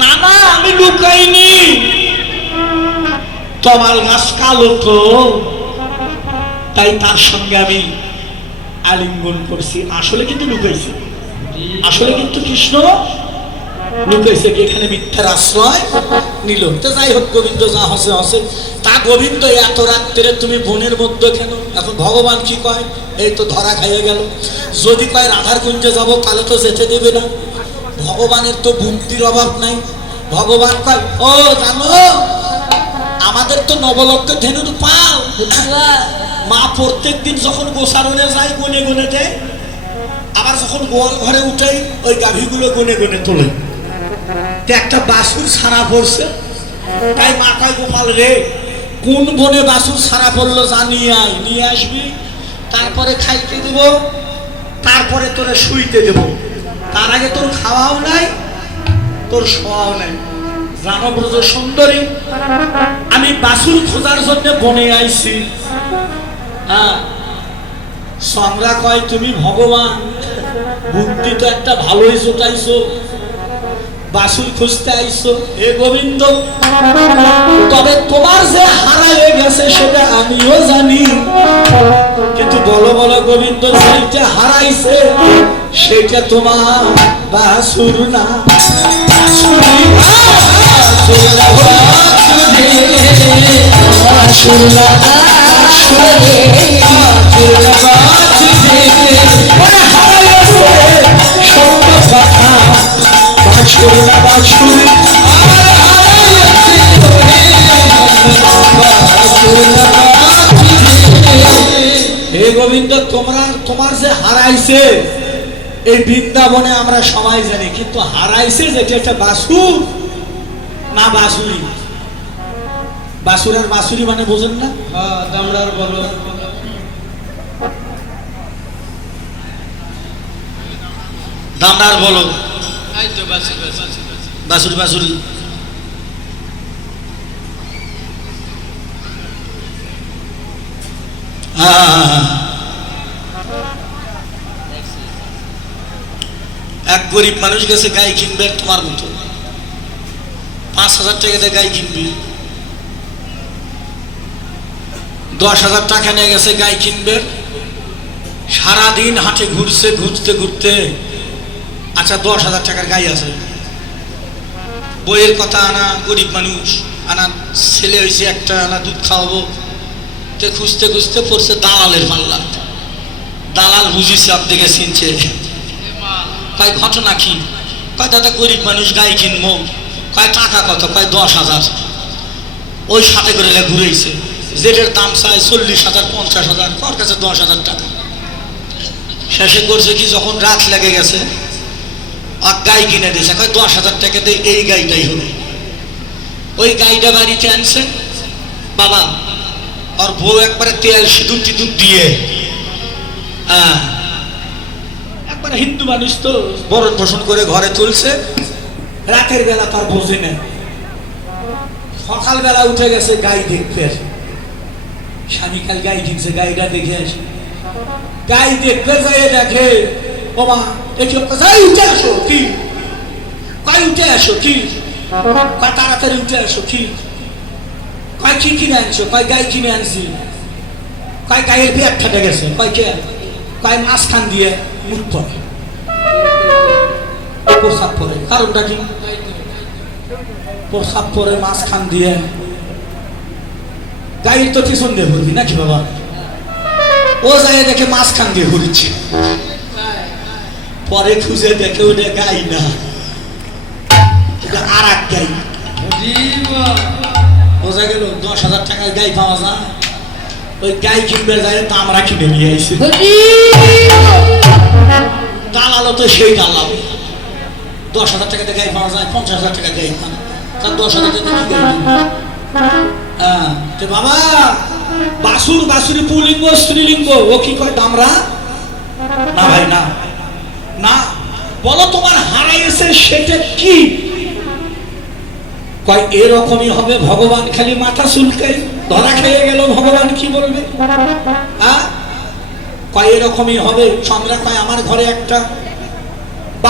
না না আমি লুকাইনি। তোমার গাছ কালো তো। তাই তার সঙ্গে আমি আলিঙ্গন করছি। আসলে কিন্তু লুকাইছি। আসলে কিন্তু কৃষ্ণ লুকাইছে এখানে মিথ্যার আশ্রয় নিল। তো যাই হোক, গোবিন্দ যা হসে হসে। তা গোবিন্দ, এত রাত্রে তুমি বনের মধ্যে কেন? এখন ভগবান কি কয়? এই তো ধরা খাইয়ে গেল। যদি কয় রাধার কুঞ্জে যাব, তাহলে তো যেতে দেবে না। ভগবানের তো বুদ্ধির অভাব নাই। ভগবান কয় ও জানো আমাদের তো নবলক্ষ ধেনুর পাও মা প্রত্যেক দিন যখন গোসারণে যায় গুনে গুনে দেয়। আবার যখন গোয়াল ঘরে উঠাই ওই গাভীগুলো গুনে গুনে তোলে। তো একটা বাসুর সারা পড়ছে। তাই মা কয় গোপাল রে কোন বনে বাসুর সারা পড়ল যা নিয়ে আয় নিয়ে আসবি। তারপরে খাইতে দেব তারপরে তোরে শুইতে দেব। তার আগে তোর খাওয়াও নাই, তোর শোয়াও নাই। জানো ব্রজ সুন্দরী, আমি বাসুর খোঁজার জন্য বনে আইছি। হ্যাঁ সংরা কয়, তুমি ভগবান, বুদ্ধি তো একটা ভালোই জোটাইছো। বাসুর খুঁজতে আইছো, হে গোবিন্দ, তবে তোমার যে হারায়ে গেছে সেটা আমিও জানি। কিন্তু বলো বলো গোবিন্দ সেইটা হারাইছে সেটা তোমার বাসুর না। হে গোবিন্দ তোমরা তোমার যে হারাইছে এই বৃন্দাবনে আমরা সবাই জানি কিন্তু হারাইছে যেটা একটা বাসুর না বাসুরি বাসুর আর বাসুরি মানে বোঝেন না? হ্যাঁ দামড়ার বলো। দামদার বলো। বাসি বাসি বাসুরি বাসুরি আহ। এক গরিব মানুষ গেছে, গাই কিনবে তোমার মতো। পাঁচ হাজার টাকা দিয়ে গাই কিনবি। দশ হাজার টাকা নিয়ে গেছে, গাই কিনবে। সারাদিন হাটে ঘুরছে, ঘুরতে ঘুরতে। আচ্ছা দশ হাজার টাকার গাই আছে। বইয়ের কথা আনা, গরিব মানুষ। আনা, ছেলে হয়েছে একটা, আনা দুধ খাওয়াবো। তে খুঁজতে খুঁজতে পড়ছে দালালের পাল্লা। দালাল বুঝিছে আপনাকে চিনছে। কয় ঘটনা কি? কয়, দাদা, গরিব মানুষ গাই কিনবো। কয়, টাকা কত? কয়, দশ হাজার। ওই সাথে করে ঘুরেছে যেটার দাম চায় চল্লিশ হাজার, পঞ্চাশ হাজার, কর কাছে দশ হাজার টাকা? শেষে করছে কি, যখন রাত লেগে গেছে, আর গাই কিনে দিয়েছে। কয়, দশ হাজার টাকা দিয়ে এই গাইটাই হবে ওই গাইটা বাড়িতে আনছে। বাবা আর বউ একবারে তেল সিঁদুর টিদুর দিয়ে হ্যাঁ হিন্দু মানুষ তো। বরণ পোষণ করে ঘরে তুলছে। রাতের বেলা তার বোঝে না। সকালবেলা উঠে গেছে গাই দেখতে। আসে স্বামী কাল গাই কিনছে গাইটা দেখে আসে। গাই দেখতে যাই দেখে মা দেখি যাই উঠে আসো কি? কয় উঠে আসো কি? কয় তাড়াতাড়ি উঠে আসো কি? কয় কি কিনে আনছো? কয় গাই কিনে আনছি। কয় গায়ের পেট ফেটে গেছে। কয় কে? কয় মাঝখান দিয়ে। প্রসাব পরে। কারণটা কি? প্রসাব পরে মাঝখান দিয়ে। গাইর তো পিছন দিয়ে ঘুরবি নাকি বাবা? ও যায় দেখে মাঝখান দিয়ে ঘুরছে। পরে খুঁজে দেখে ওটা গাই না। এটা আর এক গাই বোঝা গেল দশ হাজার টাকার গাই পাওয়া যায়। ওই গাই কিনবে যায় তা আমরা কিনে নিয়ে আইছি। দালালো তো সেই দালাল। দশ হাজার টাকাতে গাই পাওয়া যায় পঞ্চাশ হাজার টাকা গাই পান। তার দশ হাজার টাকা কি গাই হ্যাঁ তো বাবা বাসুর বাসুরি পুলিঙ্গ স্ত্রীলিঙ্গ ও কি কয় দামরা? না ভাই না। না বলো তোমার হারাইছে সেটা কি? কয় এরকমই হবে ভগবান খালি মাথা চুলকাই ধরা খেয়ে গেল, ভগবান কি বলবে আ? কয় এরকমই হবে সন্ধ্যা কয়, আমার ঘরে একটা